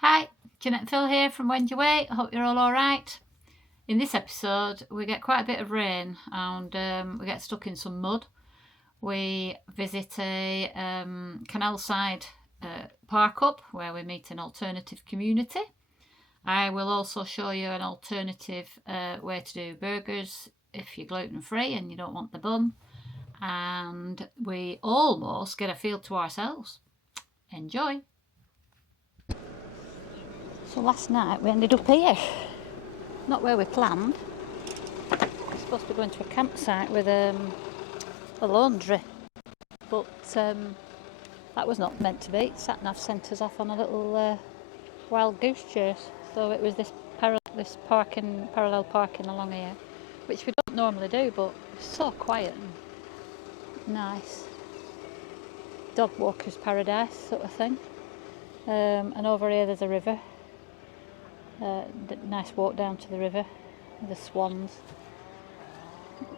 Hi, Jeanette and Phil here from Wend Your Way. I hope you're all alright. In this episode we get quite a bit of rain and we get stuck in some mud. We visit a canal side park up where we meet an alternative community. I will also show you an alternative way to do burgers if you're gluten free and you don't want the bun. And we almost get a field to ourselves. Enjoy! So last night we ended up here, not where we planned. We're supposed to be going to a campsite with a laundry, but that was not meant to be. Sat-nav sent us off on a little wild goose chase, so it was this parallel parking along here, which we don't normally do, but it's so quiet and nice. Dog walker's paradise sort of thing. And over here there's a river. Nice walk down to the river with the swans.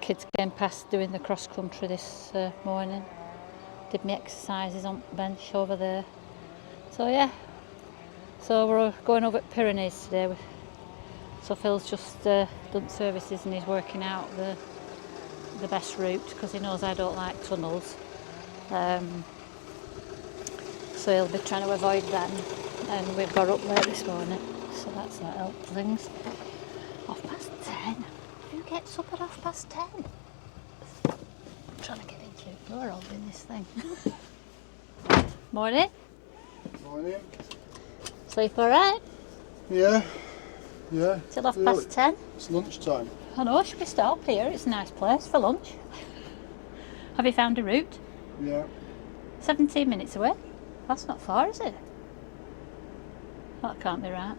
Kids came past doing the cross country this morning. Did my exercises on the bench over there. So yeah, so we're going over at Pyrenees today. So Phil's just done services and he's working out the best route because he knows I don't like tunnels. So he'll be trying to avoid them, and we've got up late this morning. So that's not helped things. 10:30. Who gets up at 10:30? I'm trying to get into it. You're holding this thing. Morning. Morning. Sleep alright? Yeah. Till 10:30? It's lunchtime. I know, should we stop here? It's a nice place for lunch. Have you found a route? Yeah. 17 minutes away? That's not far, is it? That can't be right.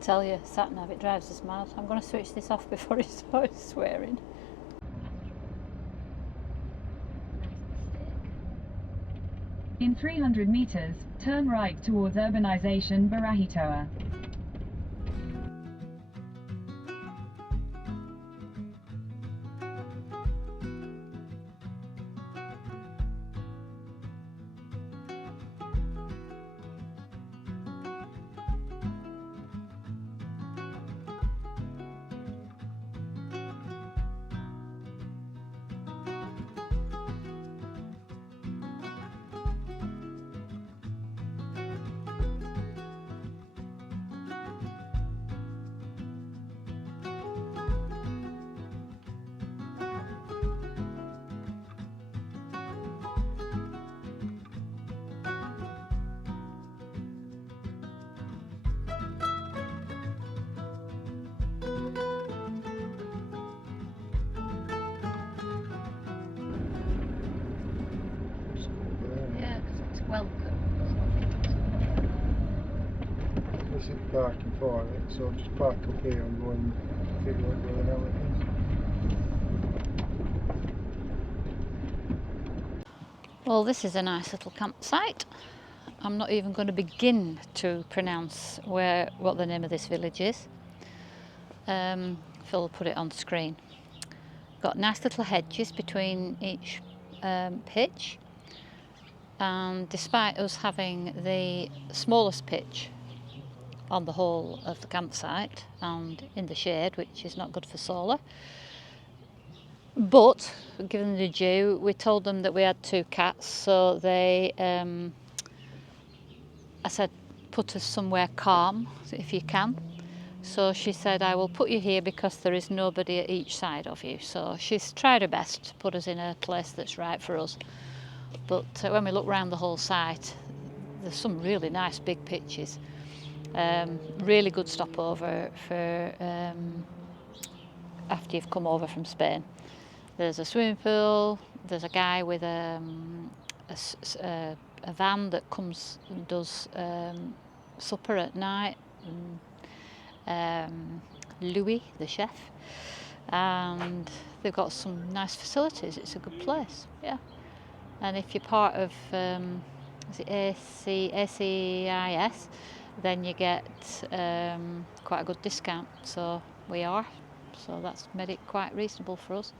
Tell you, sat-nav, it drives us mad. I'm going to switch this off before he starts swearing. In 300 meters, turn right towards urbanization Barahitoa. Yeah, because it's welcome. This is parking for it, so I'll just park up here and go and figure out where the hell it is. Well, this is a nice little campsite. I'm not even going to begin to pronounce what the name of this village is. Phil will put it on screen. Got nice little hedges between each pitch, and despite us having the smallest pitch on the whole of the campsite and in the shade, which is not good for solar, but given the due, we told them that we had 2 cats, so they I said, put us somewhere calm if you can. So she said, I will put you here because there is nobody at each side of you. So she's tried her best to put us in a place that's right for us. But when we look around the whole site, there's some really nice big pitches. Really good stopover for after you've come over from Spain. There's a swimming pool. There's a guy with a van that comes and does supper at night. Louis, the chef, and they've got some nice facilities. It's a good place, yeah. And if you're part of is it ACIS, then you get quite a good discount. So we are, so that's made it quite reasonable for us.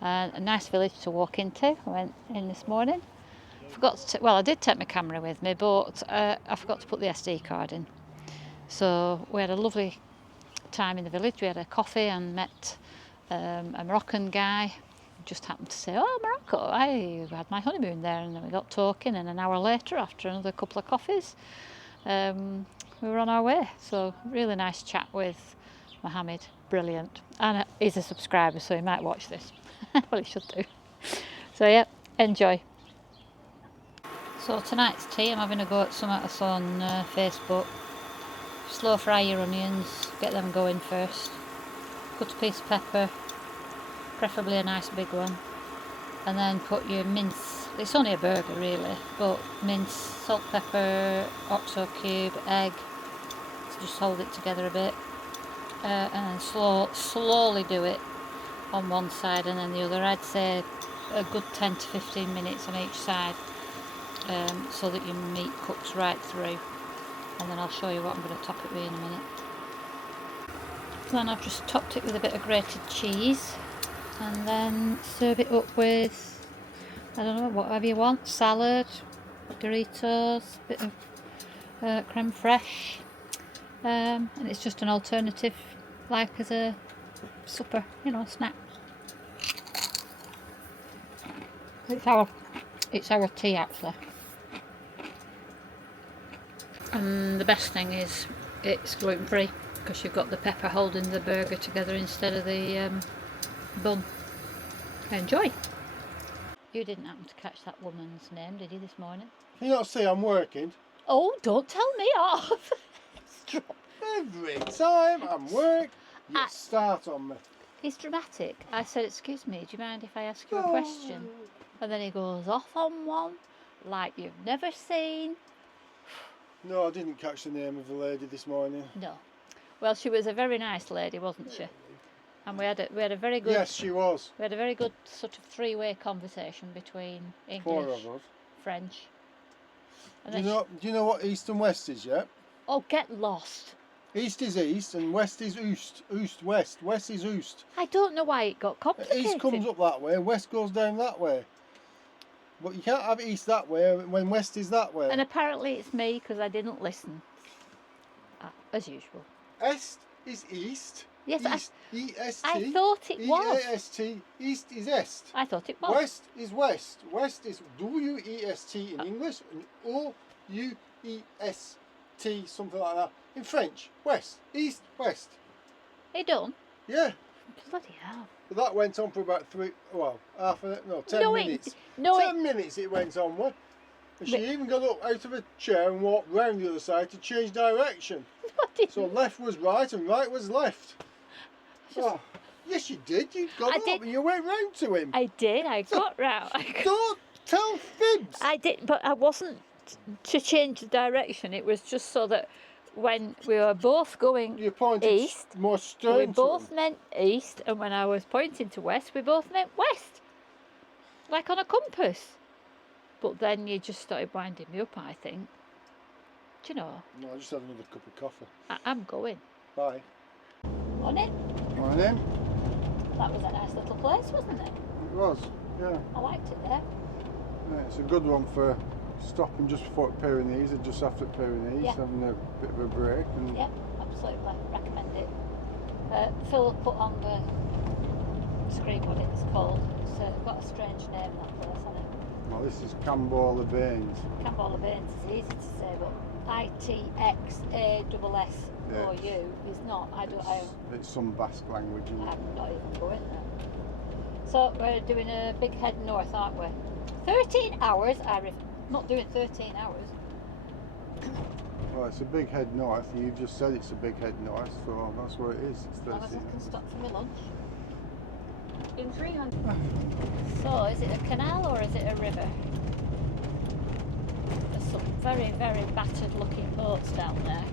A nice village to walk into. I went in this morning. well, I did take my camera with me, but I forgot to put the SD card in. So we had a lovely time in the village. We had a coffee and met a Moroccan guy. Just happened to say, "Oh, Morocco, I had my honeymoon there," and then we got talking, and an hour later, after another couple of coffees, we were on our way. So really nice chat with Mohammed, brilliant, and he's a subscriber, so he might watch this. Well, he should do. So yeah, enjoy. So tonight's tea, I'm having a go at something I saw on Facebook. Slow fry your onions, get them going first. Cut a piece of pepper, preferably a nice big one, and then put your mince. It's only a burger really, but mince, salt, pepper, oxo cube, egg. So just hold it together a bit, and then slowly do it on one side and then the other. I'd say a good 10 to 15 minutes on each side, so that your meat cooks right through. And then I'll show you what I'm going to top it with in a minute. Then I've just topped it with a bit of grated cheese, and then serve it up with, I don't know, whatever you want, salad, Doritos, bit of creme fraiche, and it's just an alternative, like as a supper, you know, snack. It's our tea actually. And the best thing is it's gluten free, because you've got the pepper holding the burger together instead of the bun. Enjoy! You didn't happen to catch that woman's name, did you, this morning? Can you not see I'm working? Oh, don't tell me off! Every time I'm work, you start on me. He's dramatic. I said, "Excuse me, do you mind if I ask you a question?" And then he goes off on one like you've never seen. No, I didn't catch the name of the lady this morning. No. Well, she was a very nice lady, wasn't she? And we had a very good. Yes, she was. We had a very good sort of three-way conversation between English, 4 of us. French. And Do you know what east and west is yet? Oh, get lost. East is east and west is oost. Oost, west. West is oost. I don't know why it got complicated. East comes up that way, west goes down that way. But you can't have east that way when west is that way. And apparently it's me because I didn't listen. As usual. Est is east. Yes, east, E-S-T. I thought it was. E-A-S-T. East is est. I thought it was. West is west. West is W-E-S-T in English and O-U-E-S-T, something like that. In French, west. East, west. Are you done? Yeah. Bloody hell. But that went on for about 10 minutes. 10 minutes it went on with. And she even got up out of a chair and walked round the other side to change direction. So left was right and right was left. Oh, yes, you did. You got up and you went round to him. I did. I got round. Don't tell fibs. I did, but I wasn't to change the direction. It was just so that when we were both going east, more stern we both meant east, and when I was pointing to west, we both meant west. Like on a compass. But then you just started winding me up, I think. Do you know? No, I just had another cup of coffee. I'm going. Bye. Morning. Morning. That was a nice little place, wasn't it? It was, yeah. I liked it there. Yeah, it's a good one for stopping just before Pyrenees or just after Pyrenees, having a bit of a break. And yeah, absolutely. Recommend it. Phil put on the screen what it's called. It's got a strange name, that place, hasn't it? Well, this is Cambola Bains. Cambola Bains is easy to say, but I-T-X-A-S-S-O-U is not. It's some Basque language, isn't it? I'm not even going there. So we're doing a big head north, aren't we? 13 hours. Not doing 13 hours. Well, it's a big head north. You just said it's a big head north, so that's what it is. It's 13. As long as I can stop for my lunch. In 300. So, is it a canal or is it a river? There's some very, very battered looking boats down there.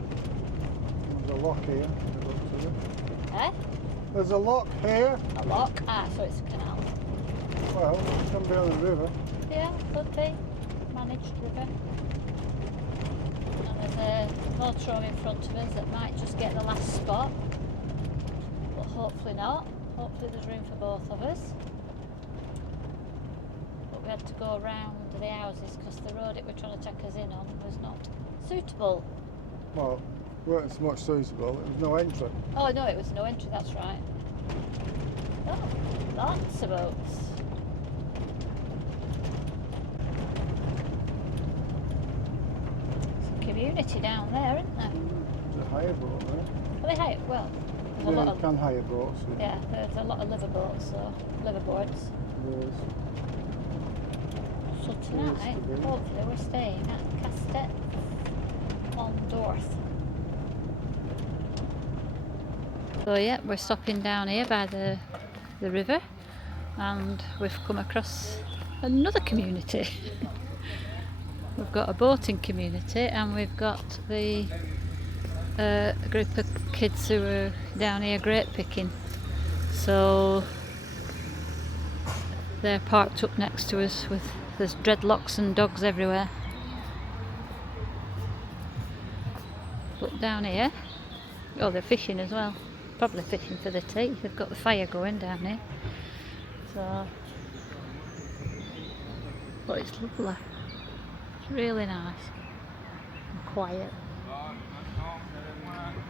There's a lock here. Eh? There's a lock here. A lock? Ah, so it's a canal. Well, it can be on the river. Yeah, could be. Managed river. And there's a motor in front of us that might just get the last spot. But hopefully not. Hopefully there's room for both of us. But we had to go around the houses because the road it were trying to take us in on was not suitable. Well, it weren't so much suitable, there was no entry. Oh no, it was no entry, that's right. Oh, lots of boats. Some community down there, isn't there? There's a hire boat there. Well, they hire, well, there's a Yeah, lot you of, can hire boats. yeah, there's a lot of liverboats, so liverboards. There's So tonight, hopefully we're staying at Castet on Dorth. So yeah, we're stopping down here by the river, and we've come across another community. We've got a boating community, and we've got the a group of kids who are down here grape picking. So they're parked up next to us with there's dreadlocks and dogs everywhere. But down here, oh, they're fishing as well. Probably fishing for the tea. They've got the fire going down here. So, but it's lovely. It's really nice and quiet.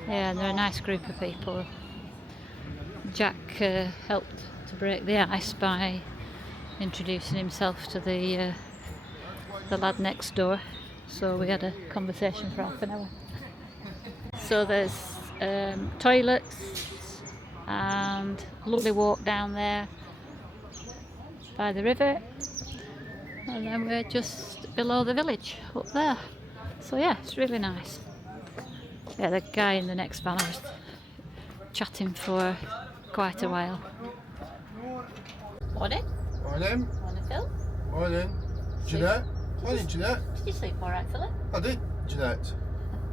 Yeah, and they're a nice group of people. Jack helped to break the ice by introducing himself to the lad next door. So we had a conversation for half an hour. So there's toilets and a lovely walk down there by the river, and then we're just below the village up there. So yeah, it's really nice. Yeah, the guy in the next van I was chatting for quite a while. Morning. Morning. Morning, Phil. Morning. Jeanette. Morning, Jeanette. Did you sleep all right, Philip? I did, Jeanette.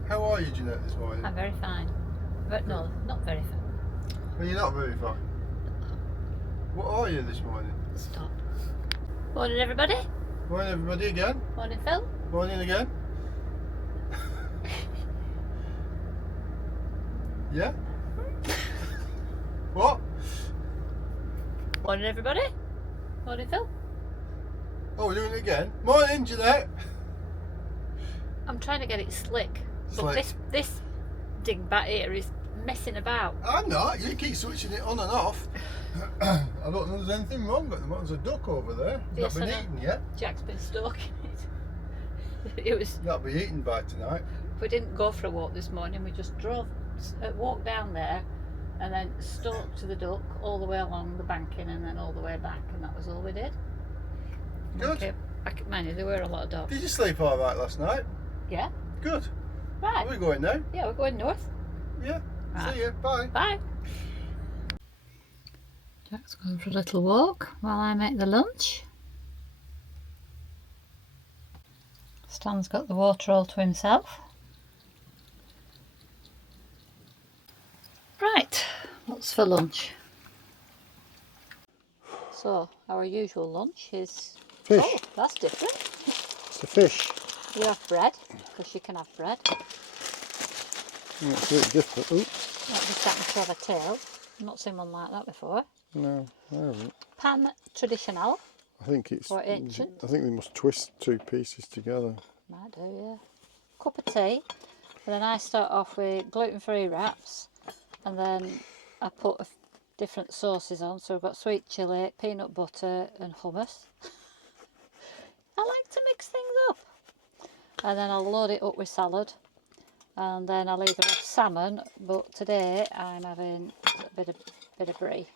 How are you, Jeanette, this morning? I'm very fine. But no, not very fine. Well, you're not very fine. What are you this morning? Stop. Morning, everybody. Morning, everybody, again. Morning, Phil. Morning again. Yeah? What? Morning, everybody. Morning, Phil. Oh, we're doing it again. Morning, Jeanette. I'm trying to get it slick. But Slick. this dingbat here is messing about. I'm not. You keep switching it on and off. I don't know if there's anything wrong at the moment. There's a duck over there. It's Yes, not I been know. eaten yet. Jack's been stalking it. It was. Not be eaten by tonight. We didn't go for a walk this morning. We just walked down there, and then stalked to the duck all the way along the banking, and then all the way back, and that was all we did. Good. Okay. Mind you, there were a lot of dogs. Did you sleep all right last night? Yeah. Good. Right. Are we going now? Yeah, we're going north. Yeah. Right. See you. Bye. Bye. Jack's going for a little walk while I make the lunch. Stan's got the water all to himself. Right, what's for lunch? So, our usual lunch is... Fish. Oh, that's different. It's a fish. You have bread, because you can have bread. It's a bit different. Oops. That just happens to have a tail. I've not seen one like that before. No, I haven't. Pan traditional. I think it's. Or ancient. I think they must twist two pieces together. Might do, yeah. Cup of tea. And then I start off with gluten-free wraps. And then I put different sauces on. So we've got sweet chilli, peanut butter and hummus. I like to mix things up. And then I'll load it up with salad. And then I'll either have salmon, but today I'm having a bit of brie.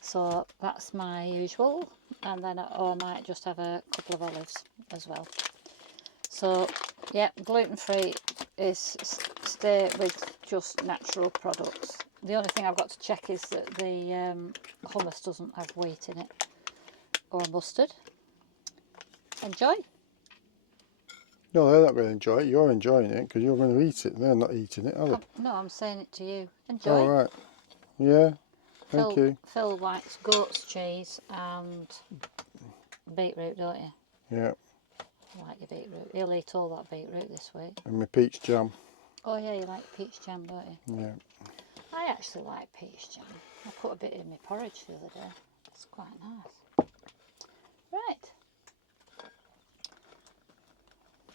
So that's my usual. And then I might just have a couple of olives as well. So yeah, gluten-free is stay with just natural products. The only thing I've got to check is that the hummus doesn't have wheat in it or mustard. Enjoy. No, they're not going to enjoy it. You're enjoying it because you're going to eat it. They're not eating it, are they? No, I'm saying it to you. Enjoy. All right. Yeah. Thank you. Phil likes goat's cheese and beetroot, don't you? Yeah. I like your beetroot. He'll eat all that beetroot this week. And my peach jam. Oh yeah, you like peach jam, don't you? Yeah. I actually like peach jam. I put a bit in my porridge the other day. It's quite nice. Right.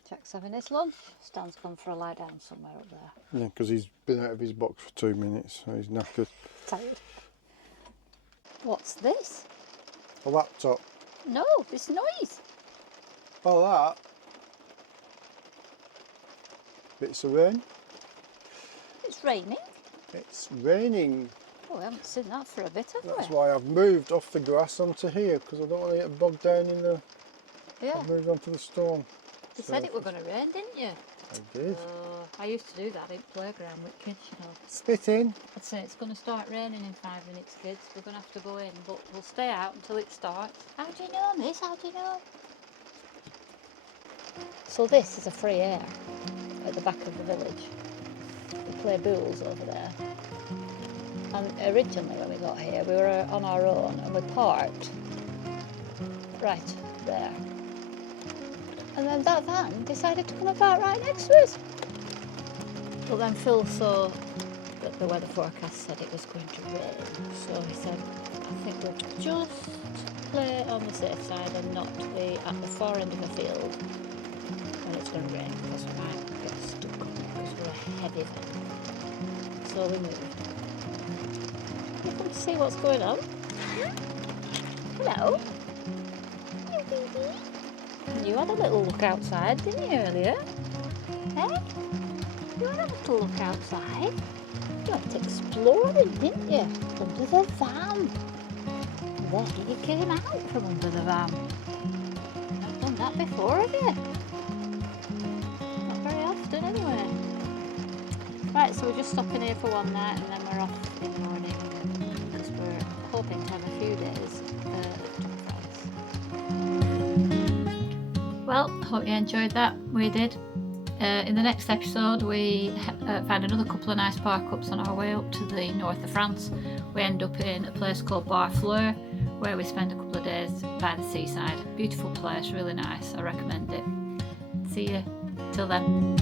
Jack's having his lunch. Stan's gone for a lie down somewhere up there. Yeah, because he's been out of his box for 2 minutes, so he's knackered. Tired. What's this? A laptop. No, this noise. Oh, that. Bits of rain. It's raining. It's raining. Oh, we haven't seen that for a bit, have That's we? why I've moved off the grass onto here, because I don't want to get bogged down in the... Yeah. I've moved onto the storm. You said it were going to rain, didn't you? I did. I used to do that in playground with kids, you know. Spit in. I'd say it's going to start raining in 5 minutes, kids. We're going to have to go in, but we'll stay out until it starts. How do you know, miss? How do you know? So this is a free air at the back of the village. We play bools over there. And originally when we got here, we were on our own and we parked right there. And then that van decided to come about right next to us. But then Phil saw that the weather forecast said it was going to rain. So he said, I think we'll just play on the safe side and not be at the far end of the field when it's going to rain, because we might get stuck because we're a heavy van. So we moved. You come to see what's going on? Hello? You baby? You had a little look outside, didn't you, earlier? Eh? You had a little look outside. You went exploring, didn't you? Under the van. Then you came out from under the van. You've not done that before, have you? Not very often, anyway. Right, so we're just stopping here for one night and then we're off in the morning because we're hoping to have a few days at France. Well, hope you enjoyed that. We did. In the next episode, we found another couple of nice park-ups on our way up to the north of France. We end up in a place called Barfleur, where we spend a couple of days by the seaside. Beautiful place, really nice. I recommend it. See you till then.